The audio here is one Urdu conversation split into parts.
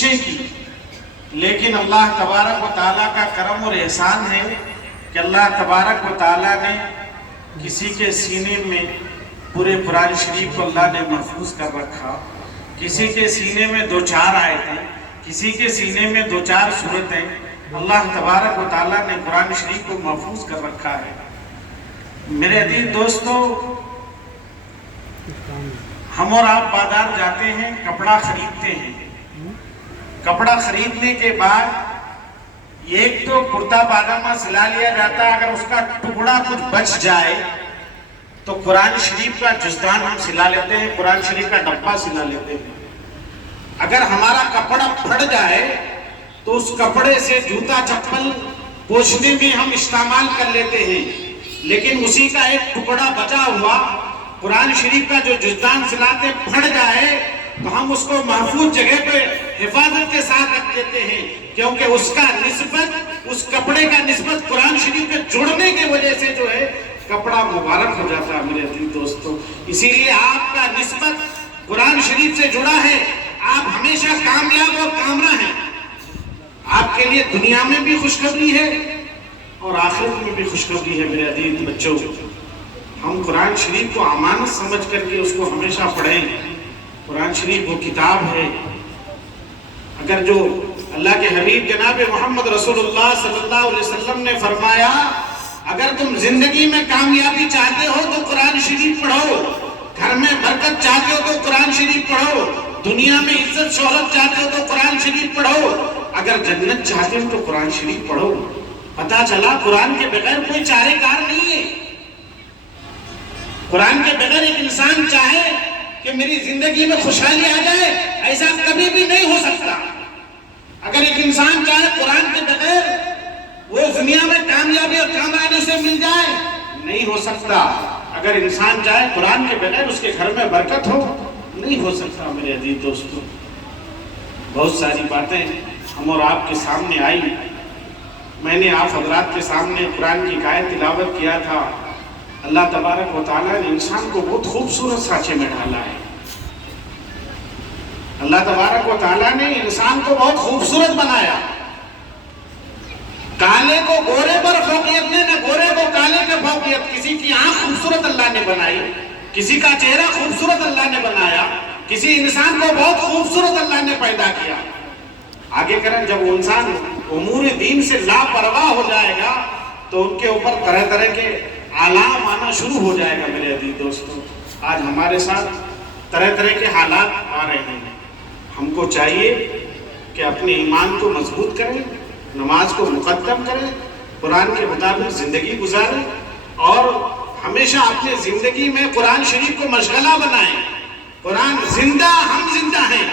کوششیں کی، لیکن اللہ تبارک و تعالیٰ کا کرم اور احسان ہے کہ اللہ تبارک و تعالیٰ نے کسی کے سینے میں پورے قرآن شریف کو اللہ نے محفوظ کر رکھا، کسی کے سینے میں 2-4 آیتیں، کسی کے سینے میں 2-4 سورتیں، اللہ تبارک و تعالیٰ نے قرآن شریف کو محفوظ کر رکھا ہے۔ میرے عزیز دوستو، ہم اور آپ بازار جاتے ہیں، کپڑا خریدتے ہیں، کپڑا خریدنے کے بعد ایک تو کرتا پاجامہ سلا لیا جاتا ہے، اگر اس کا ٹکڑا کچھ بچ جائے تو قرآن شریف کا جزدان ہم سلا لیتے ہیں، قرآن شریف کا ڈبہ سلا لیتے ہیں۔ اگر ہمارا کپڑا پھٹ جائے تو اس کپڑے سے جوتا چپل پوچھنے میں ہم استعمال کر لیتے ہیں، لیکن اسی کا ایک ٹکڑا بچا ہوا قرآن شریف کا جو جزدان سلاتے پھٹ جائے تو ہم اس کو محفوظ جگہ پہ حفاظت کے ساتھ رکھ دیتے ہیں، کیونکہ اس کا نسبت، اس کپڑے کا نسبت قرآن شریف کے جڑنے کی وجہ سے جو ہے کپڑا مبارک ہو جاتا ہے۔ میرے عزیز دوستو، اسی لیے آپ کا نسبت قرآن شریف سے جڑا ہے، آپ ہمیشہ کامیاب اور کامرا ہیں۔ آپ کے لیے دنیا میں بھی خوشخبری ہے اور آخرت میں بھی خوشخبری ہے۔ میرے عزیز بچوں، ہم قرآن شریف کو امانت سمجھ کر کے اس کو ہمیشہ پڑھیں۔ قرآن شریف وہ کتاب ہے، اگر جو اللہ کے حبیب جناب محمد رسول اللہ صلی اللہ علیہ وسلم نے فرمایا، اگر تم زندگی میں کامیابی چاہتے ہو تو قرآن شریف پڑھو، گھر میں برکت چاہتے ہو تو قرآن شریف پڑھو، دنیا میں عزت شہرت چاہتے ہو تو قرآن شریف پڑھو، اگر جنت چاہتے ہو تو قرآن شریف پڑھو۔ پتہ چلا قرآن کے بغیر کوئی چارے کار نہیں ہے۔ قرآن کے بغیر ایک انسان چاہے کہ میری زندگی میں خوشحالی آ جائے، ایسا کبھی بھی نہیں ہو سکتا۔ اگر ایک انسان چاہے قرآن کے بغیر وہ دنیا میں کامیابی اور کامرانی سے مل جائے، نہیں ہو سکتا۔ اگر انسان چاہے قرآن کے بغیر اس کے گھر میں برکت ہو، نہیں ہو سکتا۔ میرے عزیز دوستو، بہت ساری باتیں ہم اور آپ کے سامنے آئی۔ میں نے آپ حضرات کے سامنے قرآن کی آیت تلاوت کیا تھا۔ اللہ تبارک و تعالیٰ نے انسان کو بہت خوبصورت سانچے میں ڈالا ہے۔ اللہ تبارک و تعالیٰ نے انسان کو بہت خوبصورت بنایا۔ کالے کو گورے پر فوقیت نے، نہ گورے کو کالے کے فوقیت۔ کسی کی آنکھ خوبصورت اللہ نے بنائی، کسی کا چہرہ خوبصورت اللہ نے بنایا، کسی انسان کو بہت خوبصورت اللہ نے پیدا کیا۔ آگے کریں، جب وہ انسان امور دین سے لاپرواہ ہو جائے گا تو ان کے اوپر طرح طرح کے علام آنا شروع ہو جائے گا۔ میرے عزیز دوستو، آج ہمارے ساتھ طرح طرح کے حالات آ رہے ہیں۔ ہم کو چاہیے کہ اپنے ایمان کو مضبوط کریں، نماز کو مقدم کریں، قرآن کے مطابق زندگی گزاریں اور ہمیشہ اپنے زندگی میں قرآن شریف کو مشغلہ بنائیں۔ قرآن زندہ، ہم زندہ ہیں۔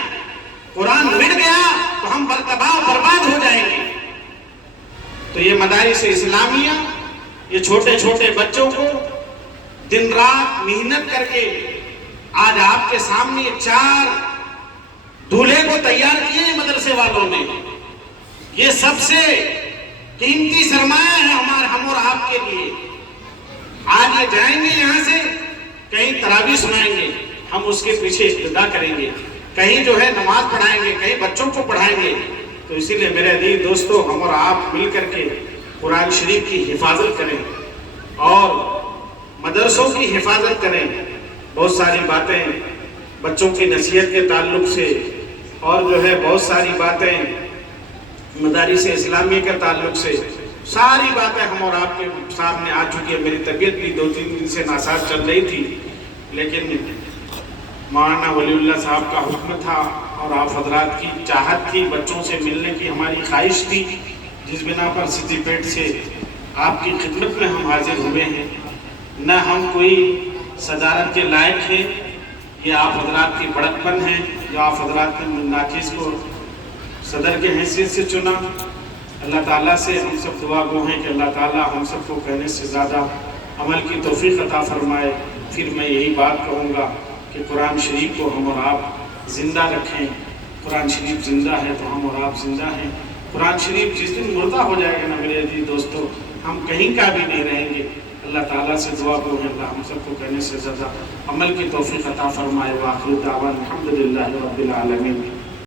قرآن مٹ گیا تو ہم برتباہ برباد ہو جائیں گے۔ تو یہ مدارس اسلامیہ، یہ چھوٹے چھوٹے بچوں کو دن رات محنت کر کے آج آپ کے سامنے 4 دولہے کو تیار کیے ہیں مدرسے والوں نے۔ یہ سب سے قیمتی سرمایہ ہے ہم اور آپ کے لیے۔ آج یہ جائیں گے یہاں سے، کہیں تراویح سنائیں گے، ہم اس کے پیچھے اقتدا کریں گے، کہیں جو ہے نماز پڑھائیں گے، کہیں بچوں کو پڑھائیں گے۔ تو اسی لیے میرے عزیز دوستو، ہم اور آپ مل کر کے قرآن شریف کی حفاظت کریں اور مدرسوں کی حفاظت کریں۔ بہت ساری باتیں بچوں کی نصیحت کے تعلق سے اور جو ہے بہت ساری باتیں مدارس اسلامیہ کے تعلق سے، ساری باتیں ہم اور آپ کے سامنے آ چکی ہے۔ میری طبیعت بھی 2-3 دن سے ناساز چل رہی تھی، لیکن مولانا ولی اللہ صاحب کا حکم تھا اور آپ حضرات کی چاہت تھی، بچوں سے ملنے کی ہماری خواہش تھی، جس بنا پر سدھی پیٹ سے آپ کی خدمت میں ہم حاضر ہوئے ہیں۔ نہ ہم کوئی صدارت کے لائق ہیں، یہ آپ حضرات کی بڑکپن ہے جو آپ حضرات نے ناچیز کو صدر کے حیثیت سے چنا۔ اللہ تعالیٰ سے ہم سب دعا گو ہیں کہ اللہ تعالیٰ ہم سب کو کہنے سے زیادہ عمل کی توفیق عطا فرمائے۔ پھر میں یہی بات کہوں گا کہ قرآن شریف کو ہم اور آپ زندہ رکھیں۔ قرآن شریف زندہ ہے تو ہم اور آپ زندہ ہیں۔ قرآن شریف جس دن مردہ ہو جائے گا نا میرے عزیز دوستو، ہم کہیں کا بھی نہیں رہیں گے۔ اللہ تعالیٰ سے دعا گو ہے اللہ ہم سب کو کہنے سے زیادہ عمل کی توفیق عطا فرمائے۔ وآخر دعوانا الحمدللہ رب العالمین۔